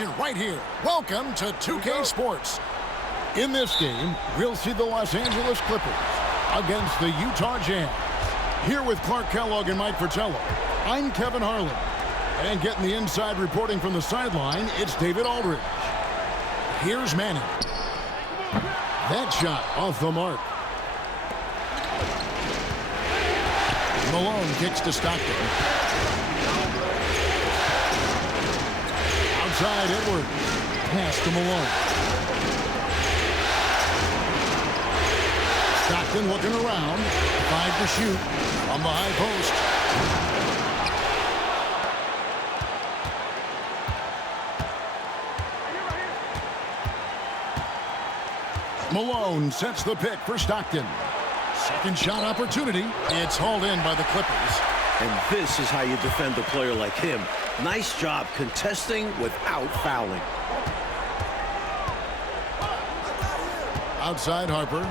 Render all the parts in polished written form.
action right here. Welcome to 2K Sports. In this game, we'll see the Los Angeles Clippers against the Utah Jazz. Here with Clark Kellogg and Mike Fratello, I'm Kevin Harlan. And getting the inside reporting from the sideline, it's David Aldridge. Here's Manning. That shot off the mark. Malone kicks to Stockton. Outside Edwards. Pass to Malone. Stockton looking around. 5 to shoot on the high post. Malone sets the pick for Stockton. Second shot opportunity. It's hauled in by the Clippers. And this is how you defend a player like him. Nice job contesting without fouling. Outside Harper.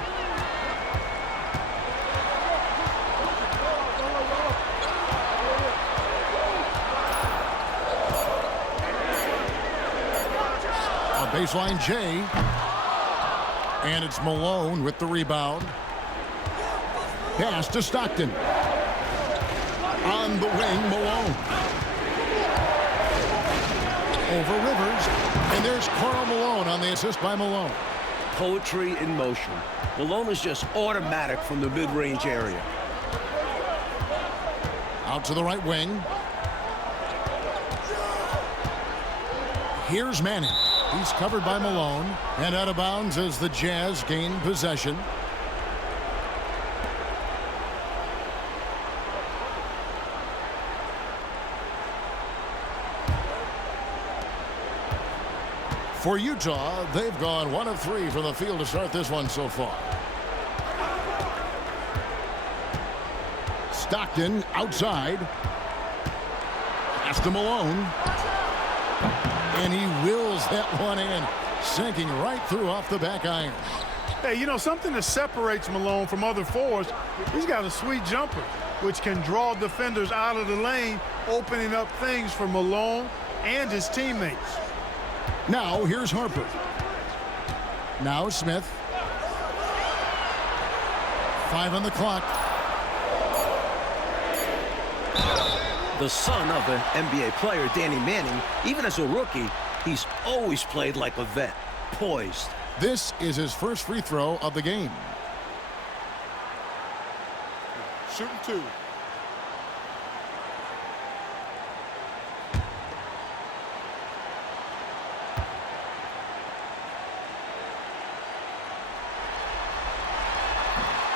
A baseline J. And it's Malone with the rebound. Pass to Stockton. On the wing, Malone. Over Rivers. And there's Karl Malone on the assist by Malone. Poetry in motion. Malone is just automatic from the mid-range area. Out to the right wing. Here's Manning. He's covered by Malone. And out of bounds as the Jazz gain possession. For Utah, they've gone 1 of 3 from the field to start this one so far. Stockton outside. Pass to Malone. And he wills that one in, sinking right through off the back iron. Hey, you know, something that separates Malone from other forwards, he's got a sweet jumper, which can draw defenders out of the lane, opening up things for Malone and his teammates. Now, here's Harper. Now Smith. 5 on the clock. The son of an NBA player, Danny Manning, even as a rookie, he's always played like a vet, poised. This is his first free throw of the game. Shooting 2.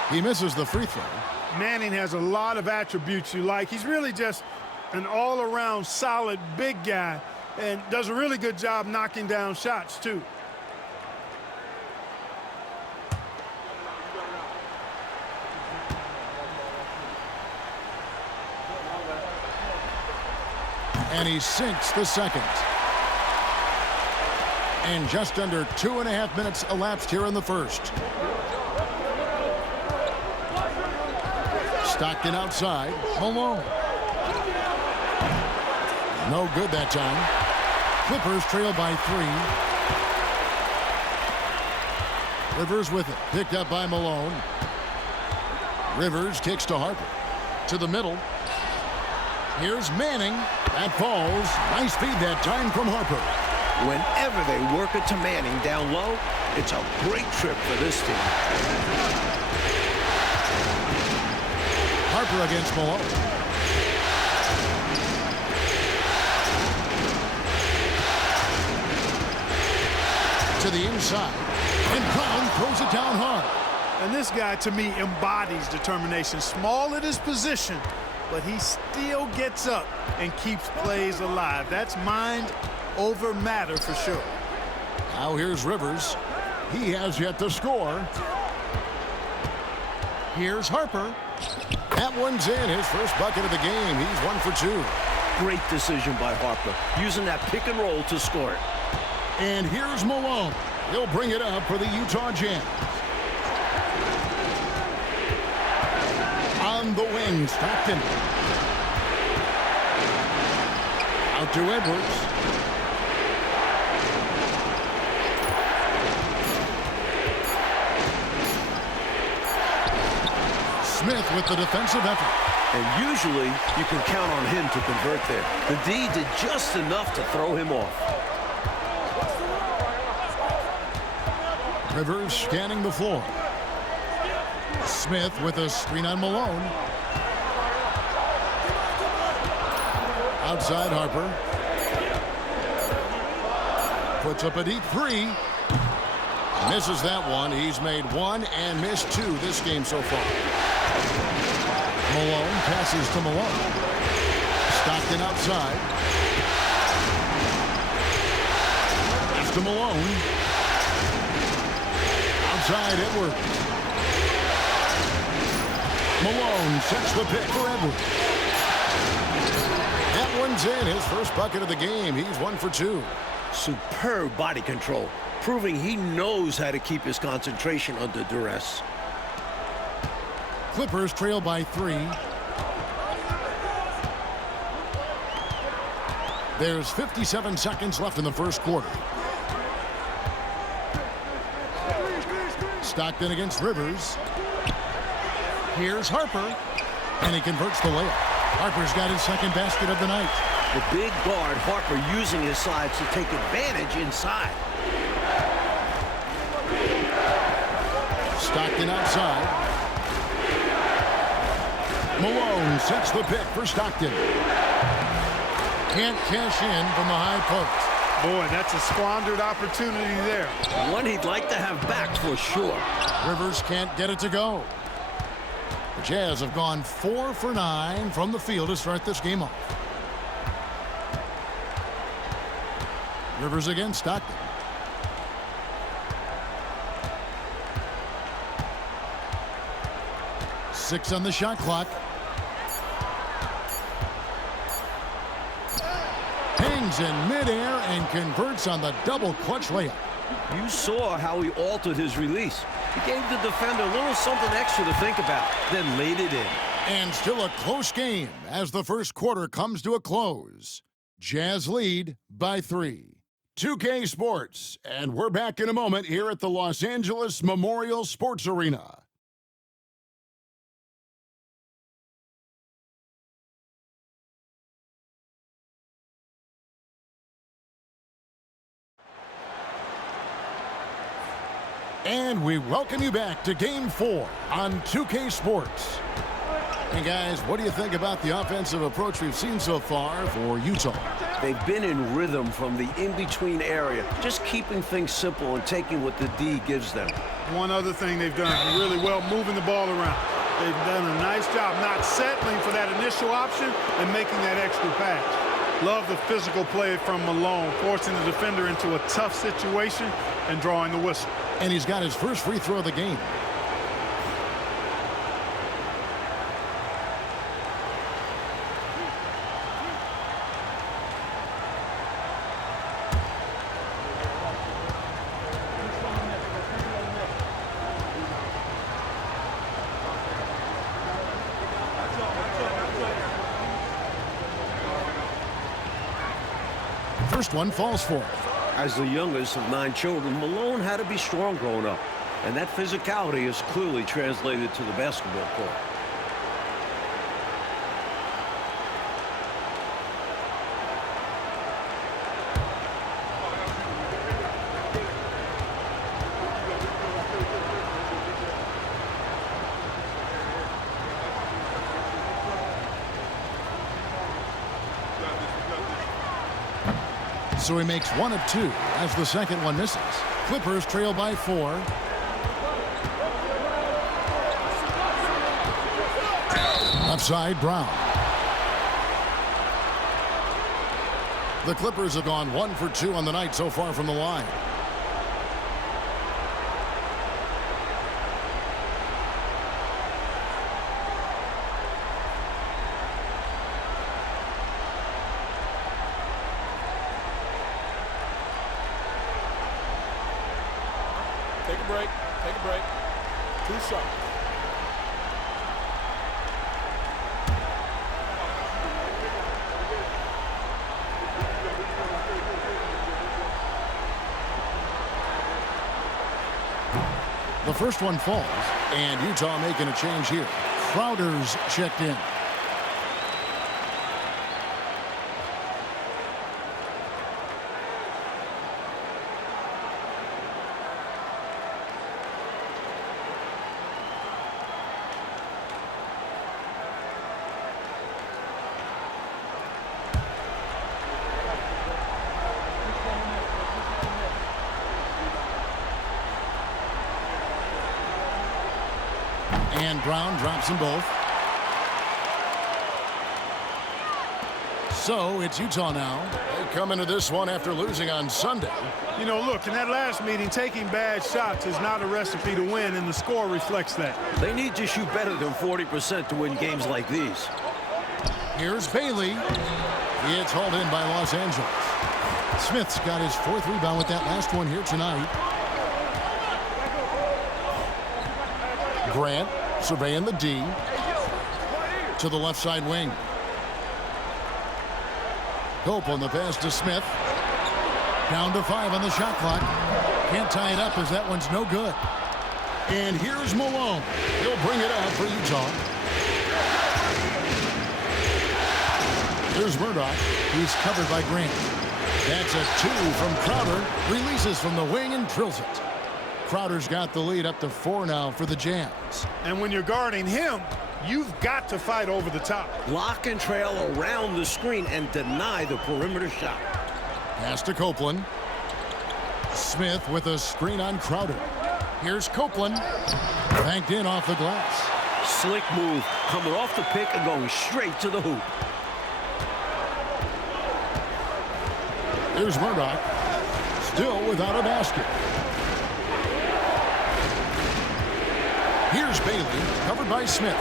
He misses the free throw. Manning has a lot of attributes you like. He's really just an all-around solid big guy and does a really good job knocking down shots, too. And he sinks the second. And just under 2.5 minutes elapsed here in the first. Stockton outside. Malone. No good that time. Clippers trail by 3. Rivers with it. Picked up by Malone. Rivers kicks to Harper. To the middle. Here's Manning. That falls. Nice feed that time from Harper. Whenever they work it to Manning down low, it's a great trip for this team. Harper against Malone. To the inside. And Brown throws it down hard. And this guy, to me, embodies determination. Small at his position, but he still gets up and keeps plays alive. That's mind over matter for sure. Now here's Rivers. He has yet to score. Here's Harper. That one's in. His first bucket of the game. He's 1 for 2. Great decision by Harper, using that pick and roll to score it. And here's Malone. He'll bring it up for the Utah Jazz. On the wing, Stockton. Out to Edwards. with the defensive effort. And usually, you can count on him to convert there. The D did just enough to throw him off. Rivers scanning the floor. Smith with a screen on Malone. Outside Harper. Puts up a deep three. Misses that one. He's made one and missed two this game so far. Malone passes to Malone. Stockton outside. It's to Malone. Outside Edwards. Malone sets the pick for Edwards. That one's in. His first bucket of the game. He's 1 for 2. Superb body control, proving he knows how to keep his concentration under duress. Clippers trail by 3. There's 57 seconds left in the first quarter. Stockton against Rivers. Here's Harper, and he converts the layup. Harper's got his second basket of the night. The big guard, Harper, using his sides to take advantage inside. Stockton outside. Malone sets the pick for Stockton. Can't cash in from the high post. Boy, that's a squandered opportunity there. One he'd like to have back for sure. Rivers can't get it to go. The Jazz have gone 4 for 9 from the field to start this game off. Rivers against Stockton. Six on the shot clock. Hangs in midair and converts on the double clutch layup. You saw how he altered his release. He gave the defender a little something extra to think about, then laid it in. And still a close game as the first quarter comes to a close. Jazz lead by 3. 2K Sports, and we're back in a moment here at the Los Angeles Memorial Sports Arena. And we welcome you back to Game 4 on 2K Sports. And guys, what do you think about the offensive approach we've seen so far for Utah? They've been in rhythm from the in-between area, just keeping things simple and taking what the D gives them. One other thing they've done really well, moving the ball around. They've done a nice job not settling for that initial option and making that extra pass. Love the physical play from Malone, forcing the defender into a tough situation and drawing the whistle. And he's got his first free throw of the game. First one falls for him. As the youngest of 9 children, Malone had to be strong growing up, and that physicality is clearly translated to the basketball court. So he makes 1 of 2 as the second one misses. Clippers trail by 4. Upside Brown. The Clippers have gone 1 for 2 on the night so far from the line. Take a break. Take a break. 2 shots. The first one falls, and Utah making a change here. Crowder's checked in. And Brown drops them both. So it's Utah now. They come into this one after losing on Sunday. You know, look, in that last meeting, taking bad shots is not a recipe to win, and the score reflects that. They need to shoot better than 40% to win games like these. Here's Bailey. It's hauled in by Los Angeles. Smith's got his 4th rebound with that last one here tonight. Grant surveying the D to the left side wing. Hope on the pass to Smith. Down to 5 on the shot clock. Can't tie it up as that one's no good. And here's Malone. He'll bring it out for Utah. Here's Murdoch. He's covered by Grant. That's a 2 from Crowder. Releases from the wing and drills it. Crowder's got the lead up to 4 now for the Jazz. And when you're guarding him, you've got to fight over the top. Lock and trail around the screen and deny the perimeter shot. Pass to Copeland. Smith with a screen on Crowder. Here's Copeland. Banked in off the glass. Slick move, coming off the pick and going straight to the hoop. Here's Murdoch. Still without a basket. Here's Bailey, covered by Smith.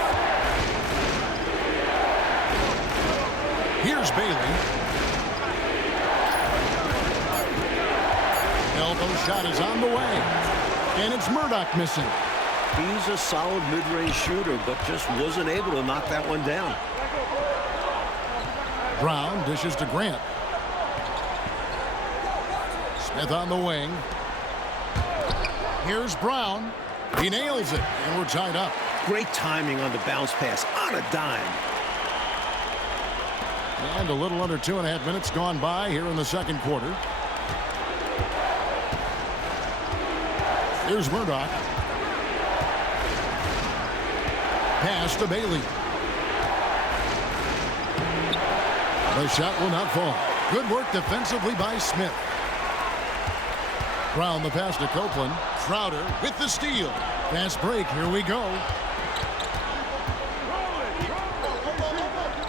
Here's Bailey. Elbow shot is on the way. And it's Murdoch missing. He's a solid mid-range shooter, but just wasn't able to knock that one down. Brown dishes to Grant. Smith on the wing. Here's Brown. He nails it, and we're tied up. Great timing on the bounce pass on a dime. And a little under 2.5 minutes gone by here in the second quarter. Here's Murdoch. Pass to Bailey. The shot will not fall. Good work defensively by Smith. Brown the pass to Copeland. Crowder with the steal. Fast break. Here we go.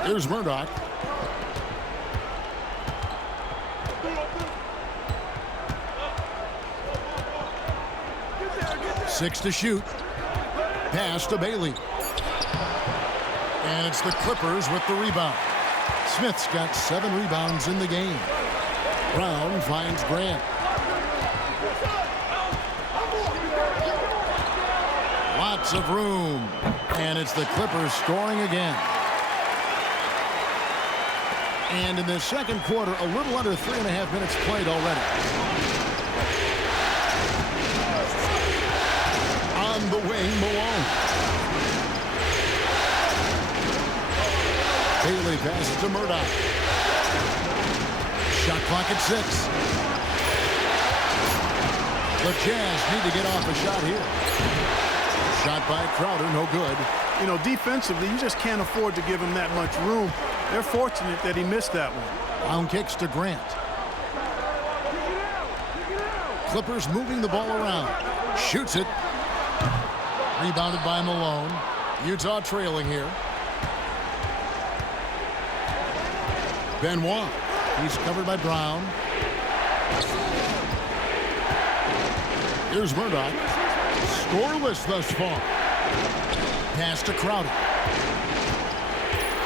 Here's Murdoch. Six to shoot. Pass to Bailey. And it's the Clippers with the rebound. Smith's got 7 rebounds in the game. Brown finds Grant. Lots of room. And it's the Clippers scoring again. And in the second quarter, a little under 3.5 minutes played already. On the wing, Malone. Bailey passes to Murdoch. Shot clock at 6. The Jazz need to get off a shot here. Shot by Crowder, no good. You know, defensively, you just can't afford to give him that much room. They're fortunate that he missed that one. Down kicks to Grant. Clippers moving the ball around. Shoots it. Rebounded by Malone. Utah trailing here. Benoit. He's covered by Brown. Here's Murdoch. Scoreless thus far. Pass to Crowder.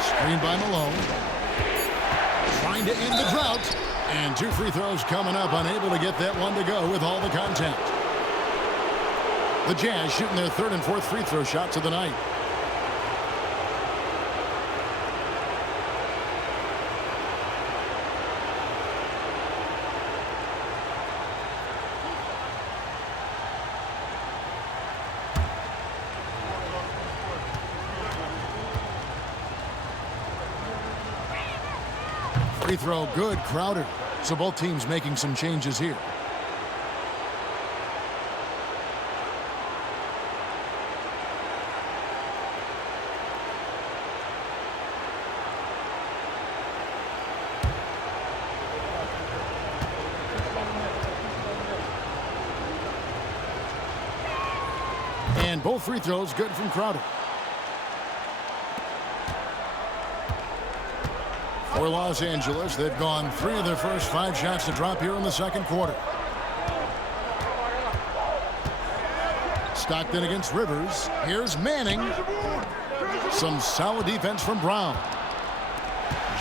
Screen by Malone. Trying to end the drought. And 2 free throws coming up. Unable to get that one to go with all the contact. The Jazz shooting their 3rd and 4th free throw shots of the night. Free throw good, Crowder. So both teams making some changes here. And both free throws good from Crowder. For Los Angeles, they've gone 3 of their first 5 shots to drop here in the second quarter. Stockton against Rivers. Here's Manning. Some solid defense from Brown.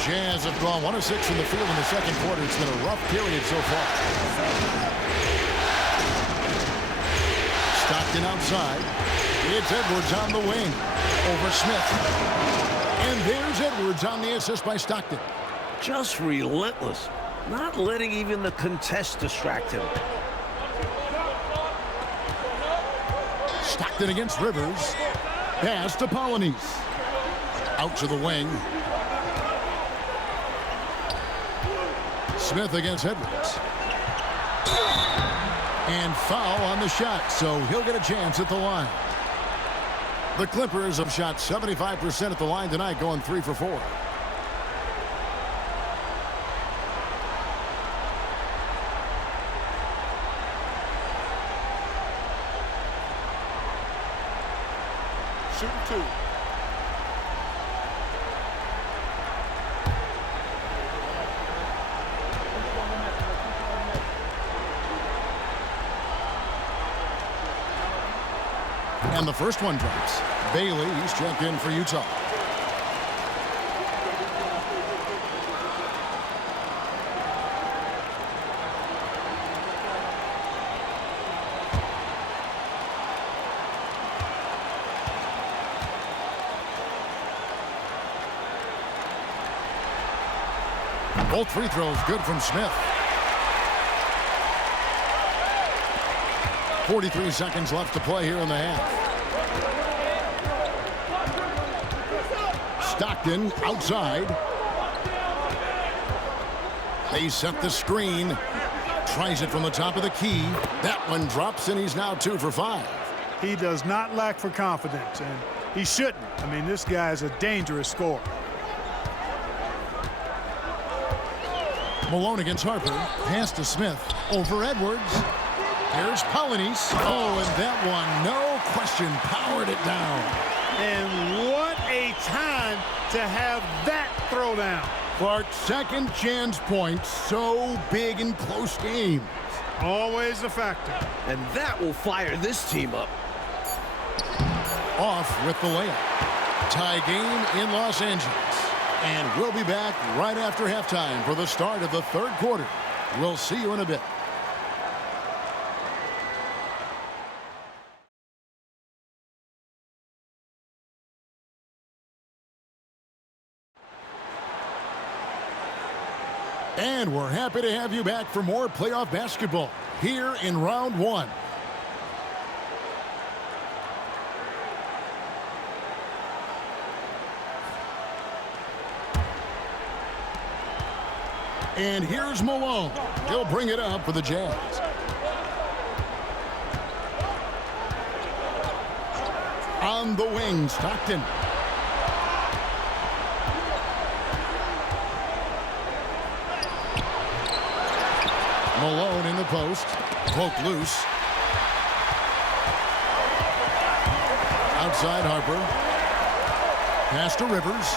Jazz have gone 1 of 6 from the field in the second quarter. It's been a rough period so far. Stockton outside. It's Edwards on the wing. Over Smith. And there's Edwards on the assist by Stockton. Just relentless. Not letting even the contest distract him. Stockton against Rivers. Pass to Polynice. Out to the wing. Smith against Edwards. And foul on the shot, so he'll get a chance at the line. The Clippers have shot 75% at the line tonight, going 3 for 4. Shooting 2. And the first one drops. Bailey, he's checked in for Utah. Both free throws good from Smith. 43 seconds left to play here in the half. Stockton outside. They set the screen. Tries it from the top of the key. That one drops, and he's now 2 for 5. He does not lack for confidence, and he shouldn't. I mean, this guy is a dangerous scorer. Malone against Harper. Pass to Smith. Over Edwards. Here's Polynice. Oh, and that one, no question, powered it down. And what a time to have that throwdown. Clark's second chance points, so big in close games. Always a factor. And that will fire this team up. Off with the layup. Tie game in Los Angeles. And we'll be back right after halftime for the start of the third quarter. We'll see you in a bit. And we're happy to have you back for more playoff basketball here in round 1. And here's Malone. He'll bring it up for the Jazz. On the wing, Stockton. Malone in the post. Poked loose. Outside Harper. Pass to Rivers.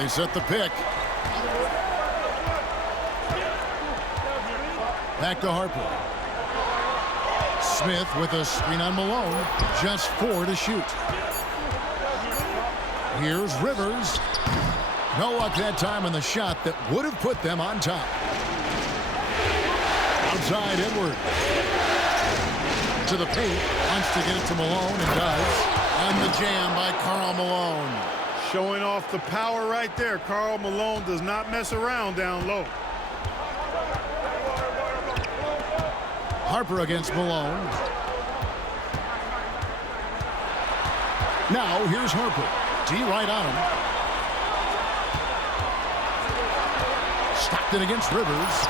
They set the pick. Back to Harper. Smith with a screen on Malone. Just 4 to shoot. Here's Rivers. No luck that time on the shot that would have put them on top. Outside Edwards. To the paint. Wants to get it to Malone and does. And the jam by Karl Malone. Showing off the power right there. Karl Malone does not mess around down low. Harper against Malone. Now here's Harper. D right on him. Stockton against Rivers.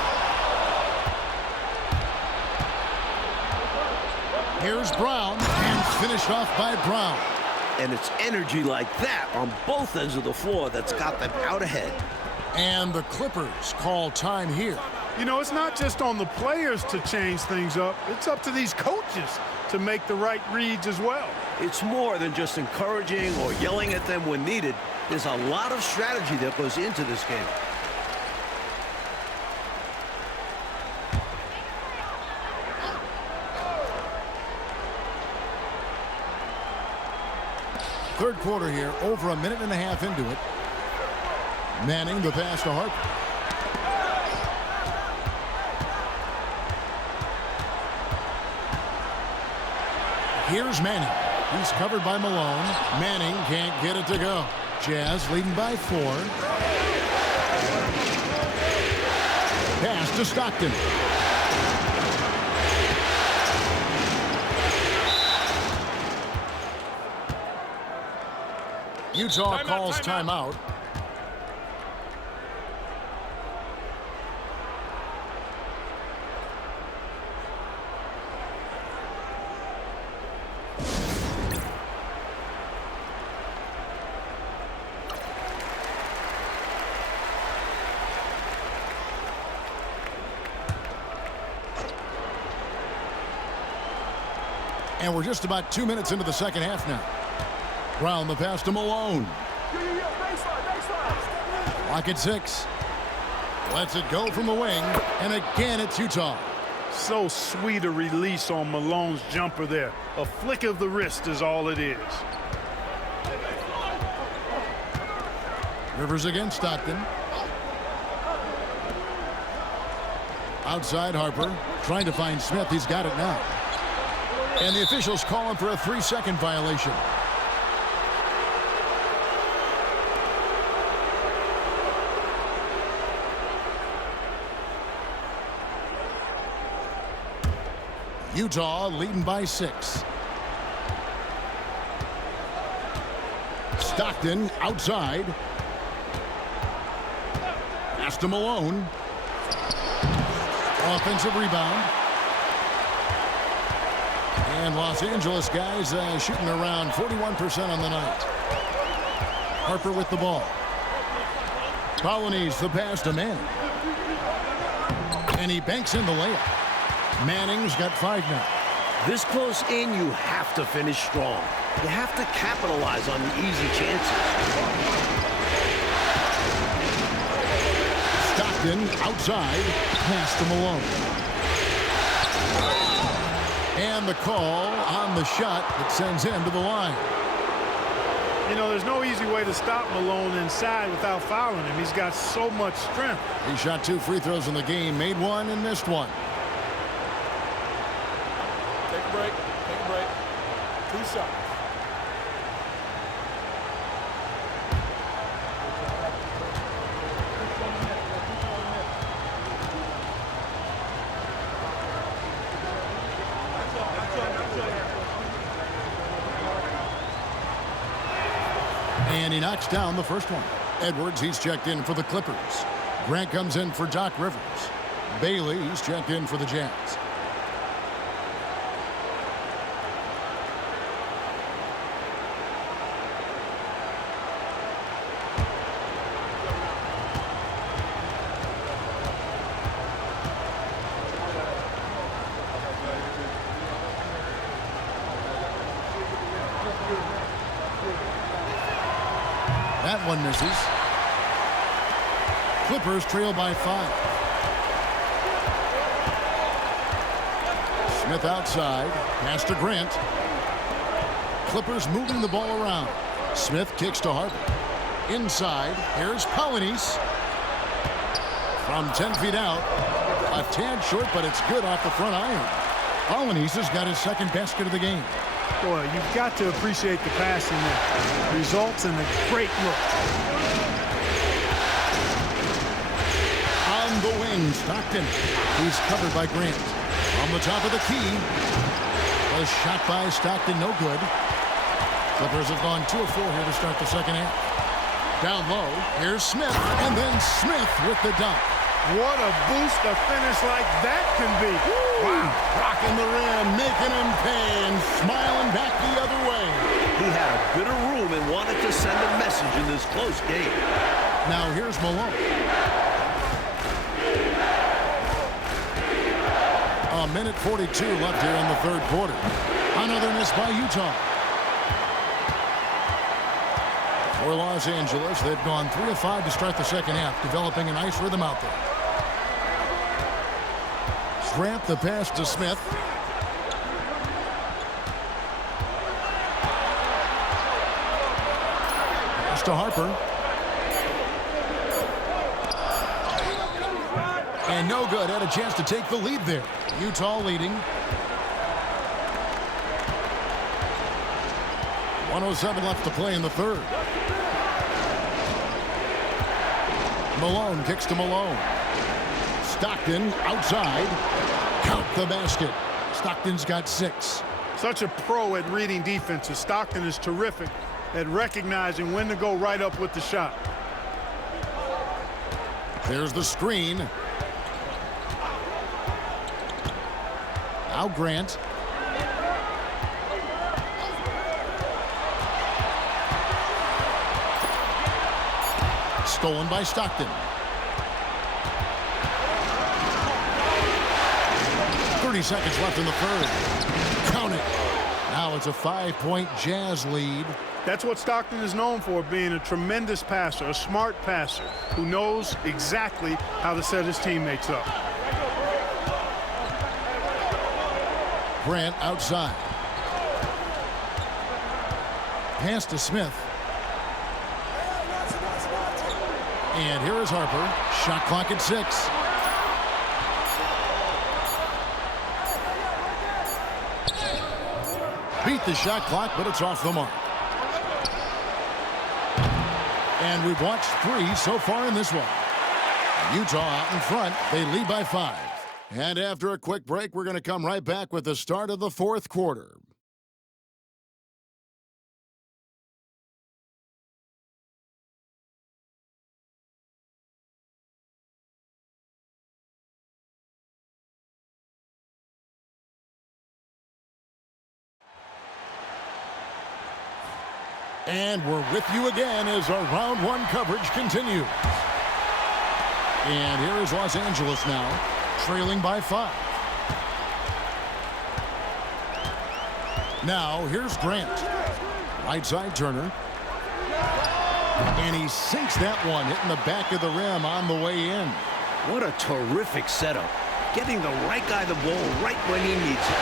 Here's Brown, and finished off by Brown. And it's energy like that on both ends of the floor that's got them out ahead. And the Clippers call time here. You know, it's not just on the players to change things up. It's up to these coaches to make the right reads as well. It's more than just encouraging or yelling at them when needed. There's a lot of strategy that goes into this game. Third quarter here, over a minute and a half into it. Manning the pass to Harper. Here's Manning. He's covered by Malone. Manning can't get it to go. Jazz leading by 4. Pass to Stockton. Utah calls timeout. And we're just about 2 minutes into the second half now. Brown the pass to Malone. Lock at 6. Lets it go from the wing. And again, it's Utah. So sweet a release on Malone's jumper there. A flick of the wrist is all it is. Rivers against Stockton. Outside Harper. Trying to find Smith. He's got it now. And the officials call him for a 3-second violation. Utah leading by 6. Stockton outside. Pass to Malone. Offensive rebound. And Los Angeles guys shooting around 41% on the night. Harper with the ball. Colonies the pass to Manning. And he banks in the layup. Manning's got 5 now. This close in, you have to finish strong. You have to capitalize on the easy chances. Stockton outside. Pass to Malone. And the call on the shot that sends him to the line. You know, there's no easy way to stop Malone inside without fouling him. He's got so much strength. He shot 2 free throws in the game, made 1 and missed 1. Take a break. Take a break. 2 shots. And he knocks down the first one. Edwards, he's checked in for the Clippers. Grant comes in for Doc Rivers. Bailey, he's checked in for the Jazz. That one misses. Clippers trail by 5. Smith outside. Pass to Grant. Clippers moving the ball around. Smith kicks to Harper. Inside. Here's Colonies. From 10 feet out. A tad short, but it's good off the front iron. Colonies has got his second basket of the game. Boy, you've got to appreciate the passing there. Results in a great look. On the wing, Stockton. He's covered by Grant. On the top of the key. A shot by Stockton, no good. Clippers have gone 2 of 4 here to start the second half. Down low, here's Smith, and then Smith with the dunk. What a boost a finish like that can be. Wow. Rocking the rim, making him pay, and smiling back the other way. He had a bit of room and wanted to send a message in this close game. Now here's Malone. A minute 42 left here in the third quarter. Another miss by Utah. For Los Angeles, they've gone 3 of 5 to start the second half, developing a nice rhythm out there. Grant the pass to Smith. Pass to Harper. And no good. Had a chance to take the lead there. Utah leading. 1:07 left to play in the third. Malone kicks to Malone. Stockton outside. Count the basket. Stockton's got 6. Such a pro at reading defenses. Stockton is terrific at recognizing when to go right up with the shot. There's the screen. Now Grant. Stolen by Stockton. 30 seconds left in the third. Count it. Now it's a 5-point Jazz lead. That's what Stockton is known for, being a tremendous passer, a smart passer who knows exactly how to set his teammates up. Grant outside. Pass to Smith. And here is Harper. Shot clock at 6. Beat the shot clock, but it's off the mark. And we've watched 3 so far in this one. Utah out in front. They lead by 5. And after a quick break, we're going to come right back with the start of the fourth quarter. And we're with you again as our round 1 coverage continues. And here is Los Angeles now, trailing by 5. Now here's Grant. Right side Turner. And he sinks that one, hitting the back of the rim on the way in. What a terrific setup. Getting the right guy the ball right when he needs it.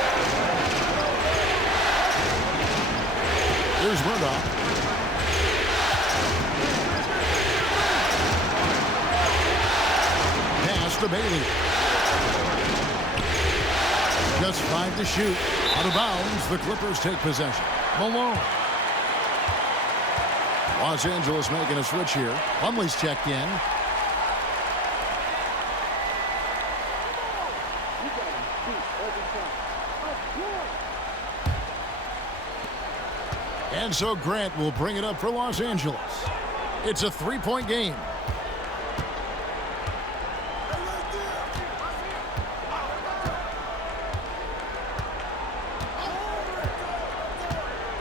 Here's Murdoch. Pass to Bailey. Just 5 to shoot. Out of bounds, the Clippers take possession. Malone. Los Angeles making a switch here. Plumlee's checked in. And so Grant will bring it up for Los Angeles. It's a 3-point game.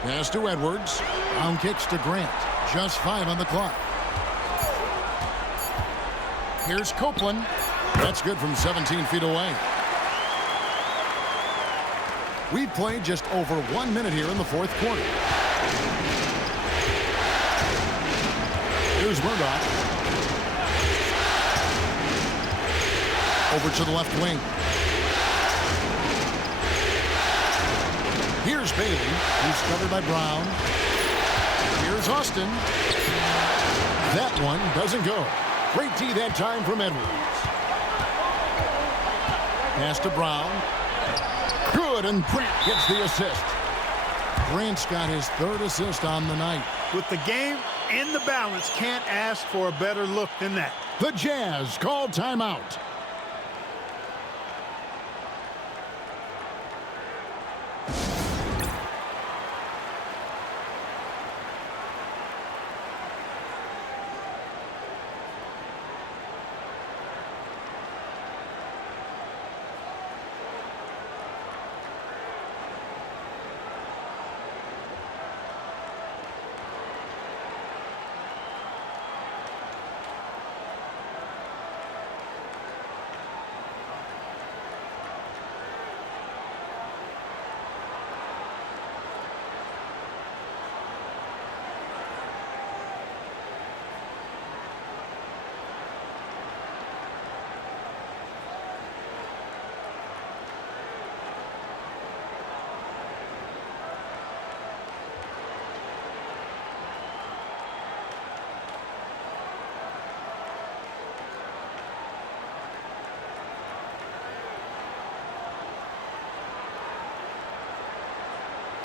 Pass to Edwards. Brown kicks to Grant. Just 5 on the clock. Here's Copeland. That's good from 17 feet away. We've played just over 1 minute here in the fourth quarter. Here's Murdoch. Over to the left wing. Here's Bailey. He's covered by Brown. Here's Austin. That one doesn't go. Great D that time from Edwards. Pass to Brown. Good, and Grant gets the assist. Grant's got his 3rd assist on the night. With the game in the balance, can't ask for a better look than that. The Jazz call timeout.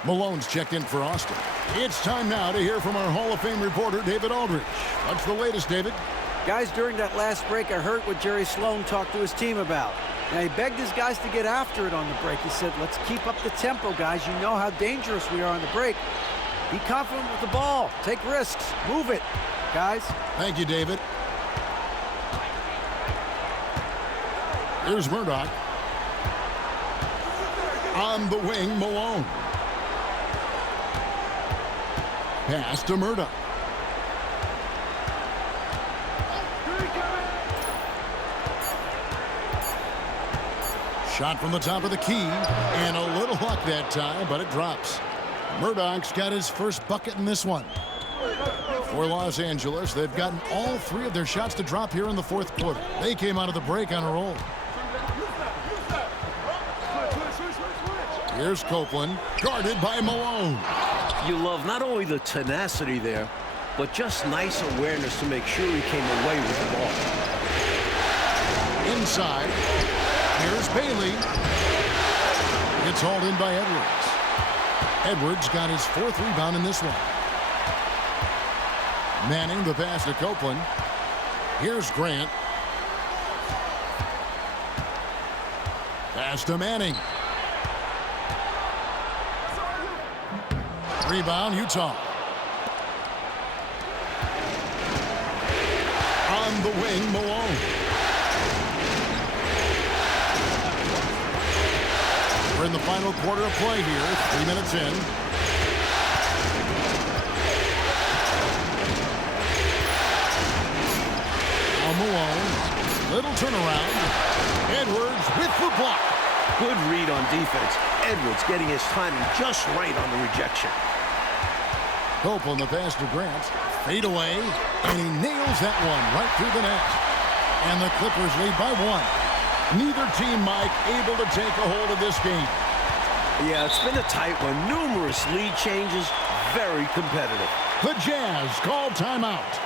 Malone's checked in for Austin. It's time now to hear from our Hall of Fame reporter, David Aldridge. What's the latest, David? Guys, during that last break, I heard what Jerry Sloan talked to his team about. Now, he begged his guys to get after it on the break. He said, let's keep up the tempo, guys. You know how dangerous we are on the break. Be confident with the ball. Take risks. Move it, guys. Thank you, David. Here's Murdoch. On the wing, Malone. Pass to Murdoch. Shot from the top of the key, and a little luck that time, but it drops. Murdoch's got his first bucket in this one. For Los Angeles, they've gotten all three of their shots to drop here in the fourth quarter. They came out of the break on a roll. Here's Copeland, guarded by Malone. You love not only the tenacity there, but just nice awareness to make sure he came away with the ball. Inside, here's Bailey. It's hauled in by Edwards. Edwards got his fourth rebound in this one. Manning the pass to Copeland. Here's Grant. Pass to Manning. Rebound, Utah. On the wing, Malone. We're in the final quarter of play here, 3 minutes in. Now Malone, little turnaround. Edwards with the block. Good read on defense. Edwards getting his timing just right on the rejection. Hope on the pass to Grant. Fade away, and he nails that one right through the net. And the Clippers lead by 1. Neither team, Mike, able to take a hold of this game. Yeah, it's been a tight one. Numerous lead changes. Very competitive. The Jazz call timeout.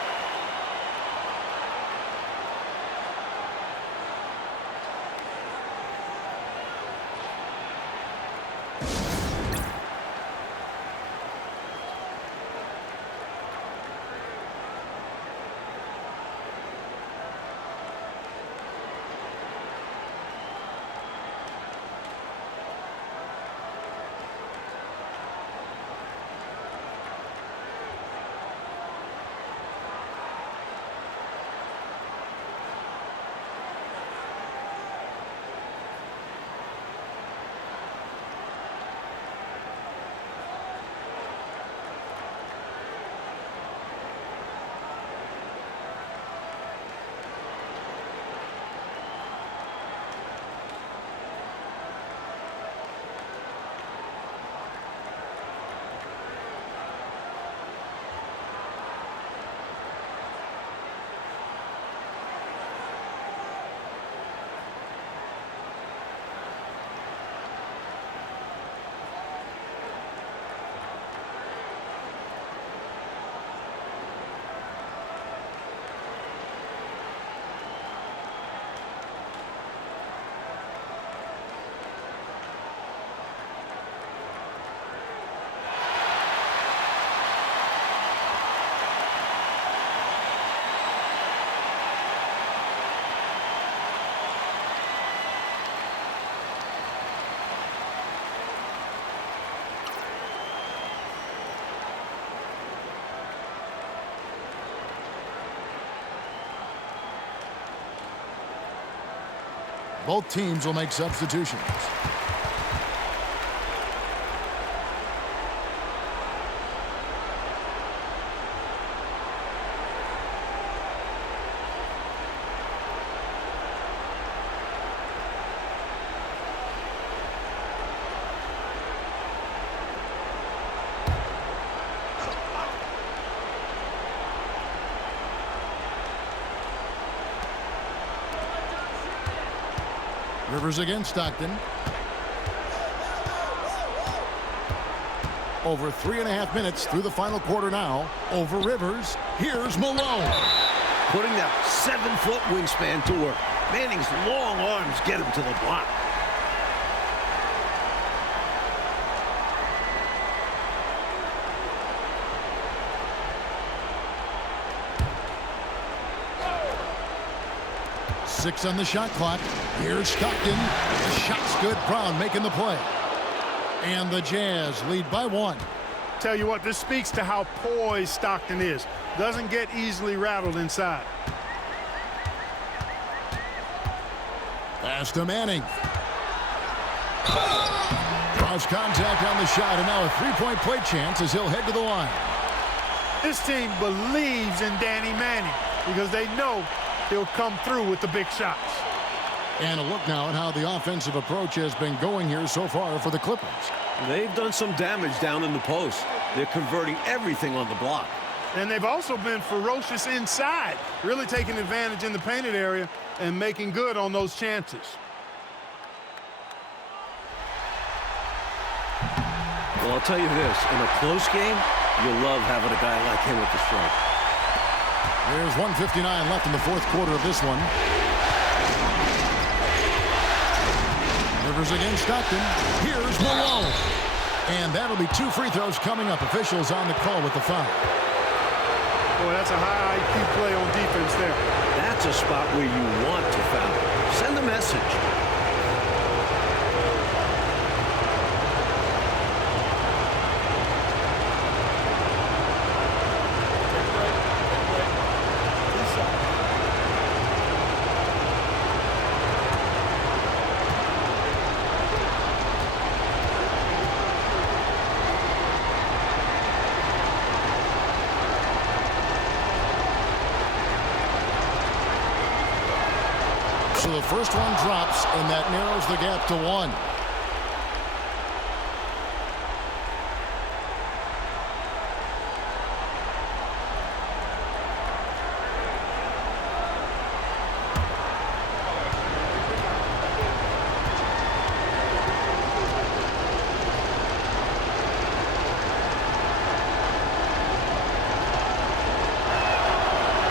Both teams will make substitutions. Rivers against Stockton. Over 3.5 minutes through the final quarter now. Over Rivers. Here's Malone. Putting that 7-foot wingspan to work. Manning's long arms get him to the block. 6 on the shot clock. Here's Stockton. The shot's good. Brown making the play. And the Jazz lead by 1. Tell you what, this speaks to how poised Stockton is. Doesn't get easily rattled inside. Pass to Manning. Draws contact on the shot, and now a three-point play chance as he'll head to the line. This team believes in Danny Manning because they know he'll come through with the big shots. And a look now at how the offensive approach has been going here so far for the Clippers. They've done some damage down in the post. They're converting everything on the block. And they've also been ferocious inside, really taking advantage in the painted area and making good on those chances. Well, I'll tell you this, in a close game, you'll love having a guy like him at the stripe. There's 1:59 left in the fourth quarter of this one. Rivers against Stockton. Here's Malone. And that'll be 2 free throws coming up. Officials on the call with the foul. Boy, that's a high IQ play on defense there. That's a spot where you want to foul. Send a message. So the first one drops, and that narrows the gap to 1.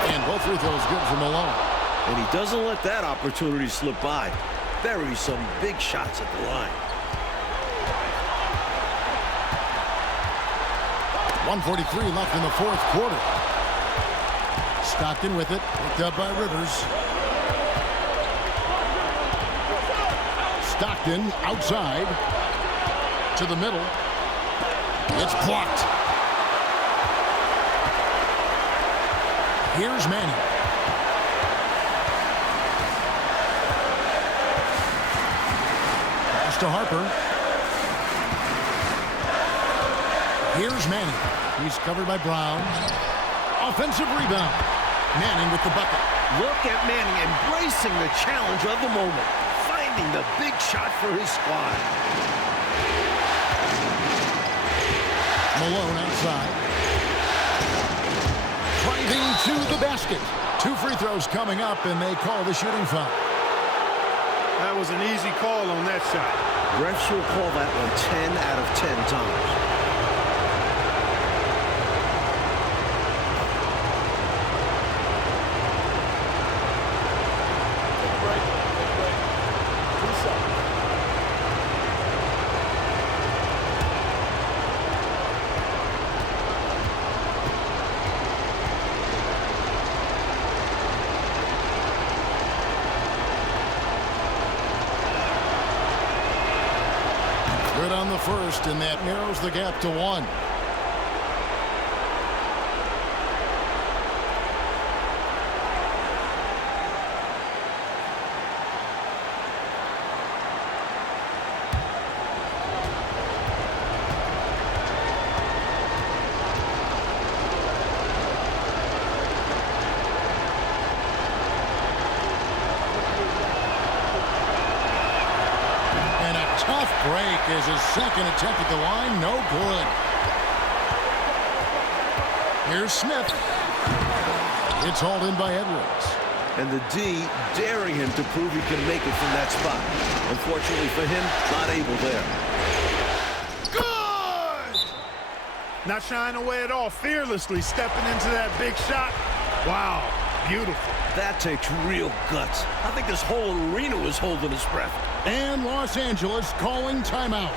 And both free throws good for Malone. And he doesn't let that opportunity slip by. Buries some big shots at the line. 1:43 left in the fourth quarter. Stockton with it, picked up by Rivers. Stockton outside to the middle. It's blocked. Here's Manning. Pass to Harper. Here's Manning. He's covered by Brown. Offensive rebound. Manning with the bucket. Look at Manning embracing the challenge of the moment, finding the big shot for his squad. Malone outside. Driving to the basket. 2 free throws coming up, and they call the shooting foul. That was an easy call on that shot. Refs will call that one 10 out of 10 times. Good on the first, and that narrows the gap to 1. Tough break as his second attempt at the line, no good. Here's Smith. It's hauled in by Edwards. And the D daring him to prove he can make it from that spot. Unfortunately for him, not able there. Good! Not shying away at all, fearlessly stepping into that big shot. Wow, beautiful. That takes real guts. I think this whole arena was holding its breath. And Los Angeles calling timeout.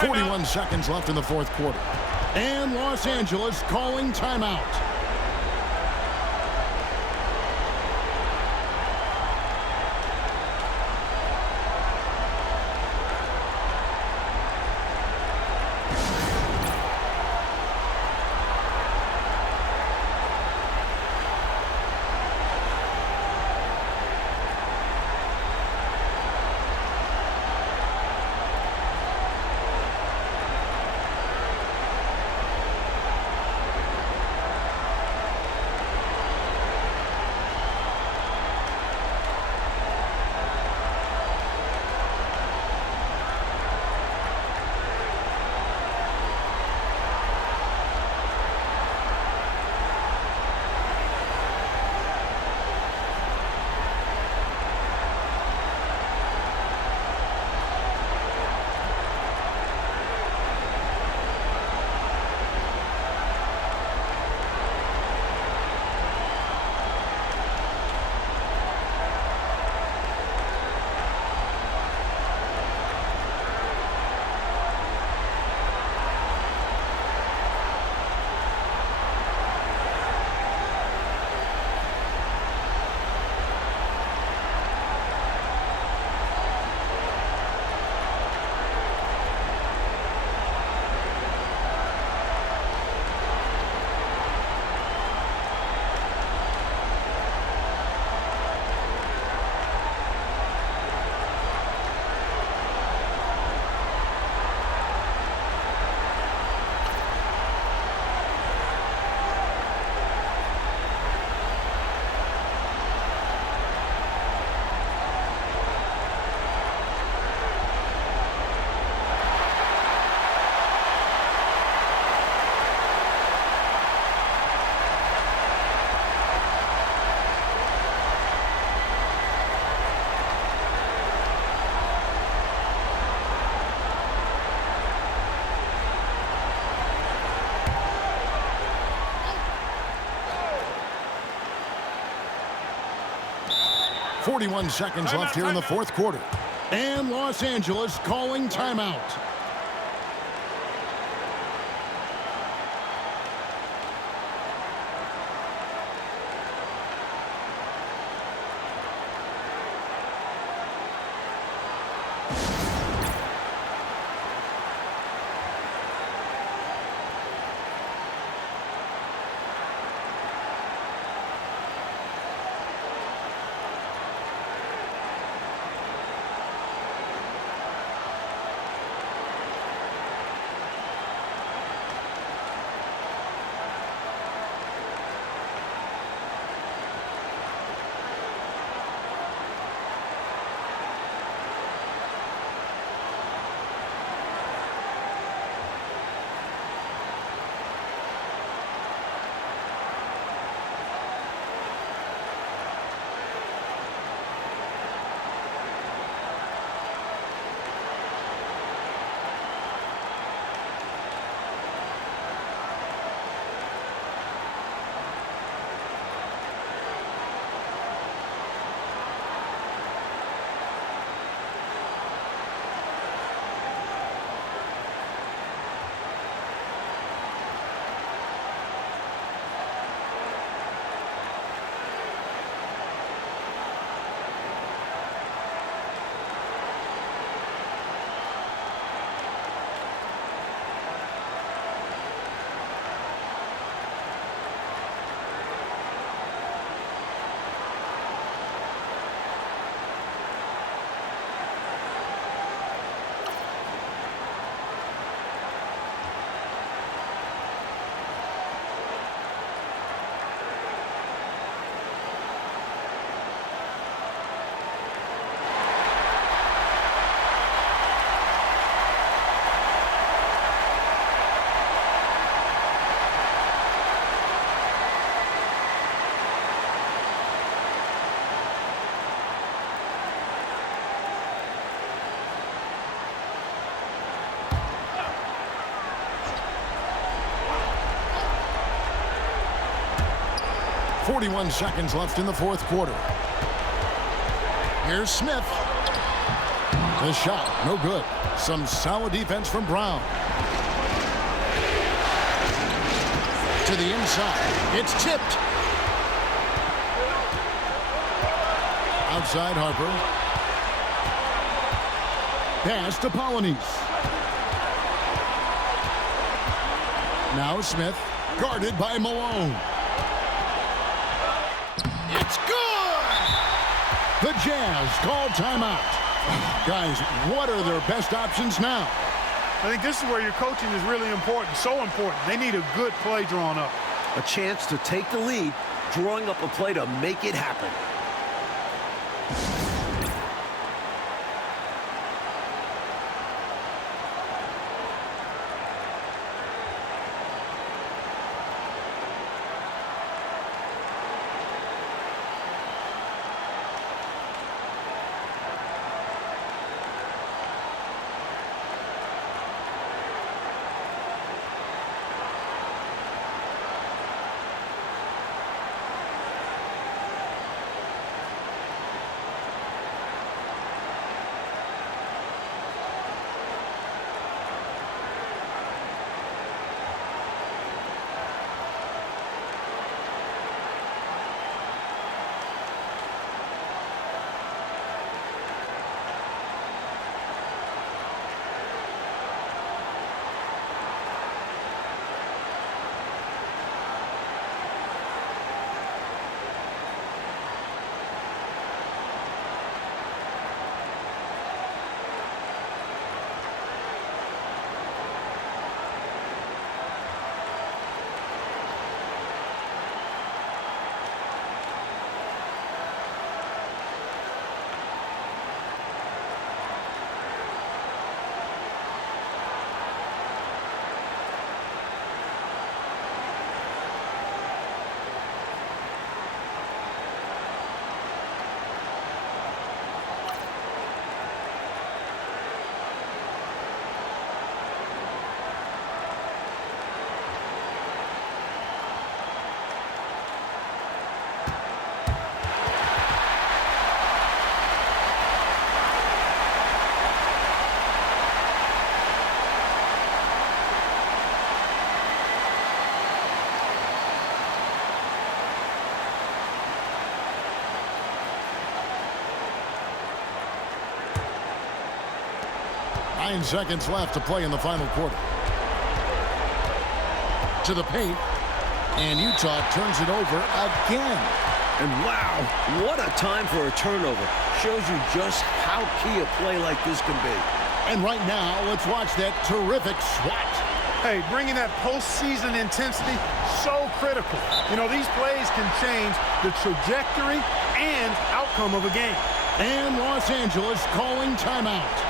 41 seconds left in the fourth quarter. And Los Angeles calling timeout. .41 seconds left here in the fourth quarter. And Los Angeles calling timeout. .41 seconds left in the fourth quarter. Here's Smith. The shot, no good. Some solid defense from Brown. To the inside. It's tipped. Outside Harper. Pass to Polynice. Now Smith, guarded by Malone. It's good! The Jazz call timeout. Guys, what are their best options now? I think this is where your coaching is really important, so important. They need a good play drawn up. A chance to take the lead, drawing up a play to make it happen. Nine seconds left to play in the final quarter. To the paint. And Utah turns it over again. And wow, what a time for a turnover. Shows you just how key a play like this can be. And right now, let's watch that terrific swat. Hey, bringing that postseason intensity, so critical. You know, these plays can change the trajectory and outcome of a game. And Los Angeles calling timeout.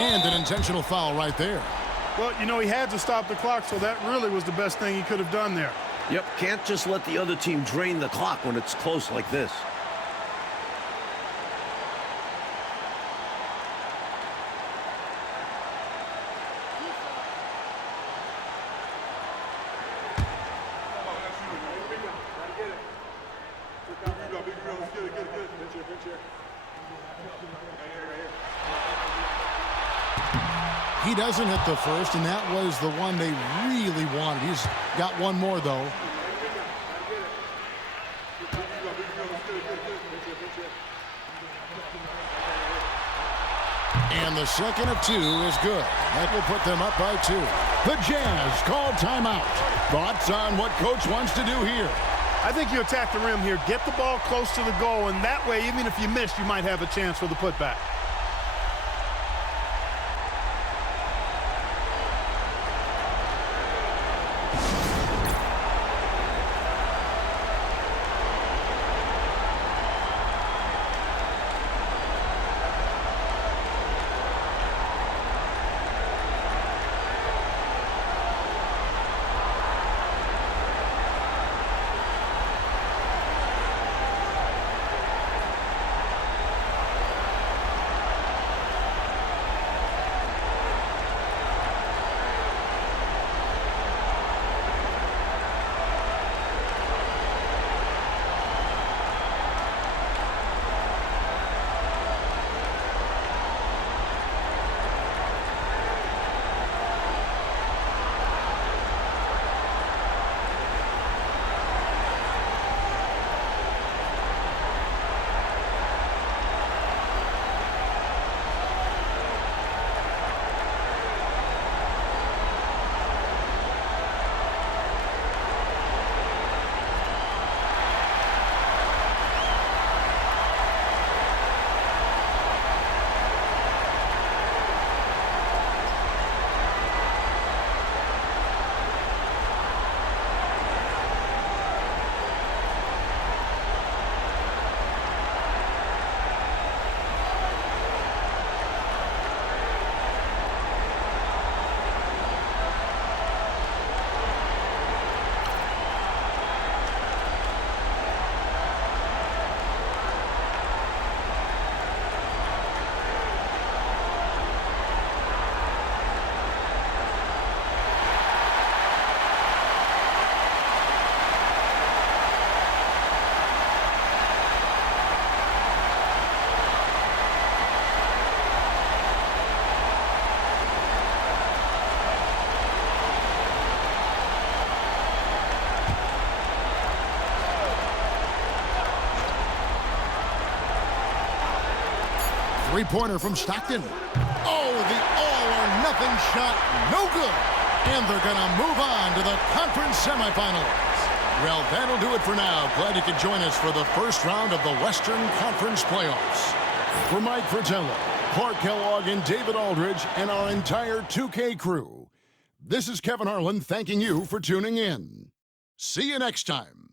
And an intentional foul right there. Well, you know, he had to stop the clock, so that really was the best thing he could have done there. Yep, can't just let the other team drain the clock when it's close like this. He doesn't hit the first, and that was the one they really wanted. He's got one more, though. And the second of two is good. That will put them up by 2. The Jazz call timeout. Thoughts on what Coach wants to do here? I think you attack the rim here, get the ball close to the goal, and that way, even if you miss, you might have a chance for the putback. Three-pointer from Stockton. Oh, the all-or-nothing shot, no good. And they're going to move on to the conference semifinals. Well, that'll do it for now. Glad you could join us for the first round of the Western Conference playoffs. For Mike Fratello, Clark Kellogg, and David Aldridge, and our entire 2K crew, this is Kevin Harlan thanking you for tuning in. See you next time.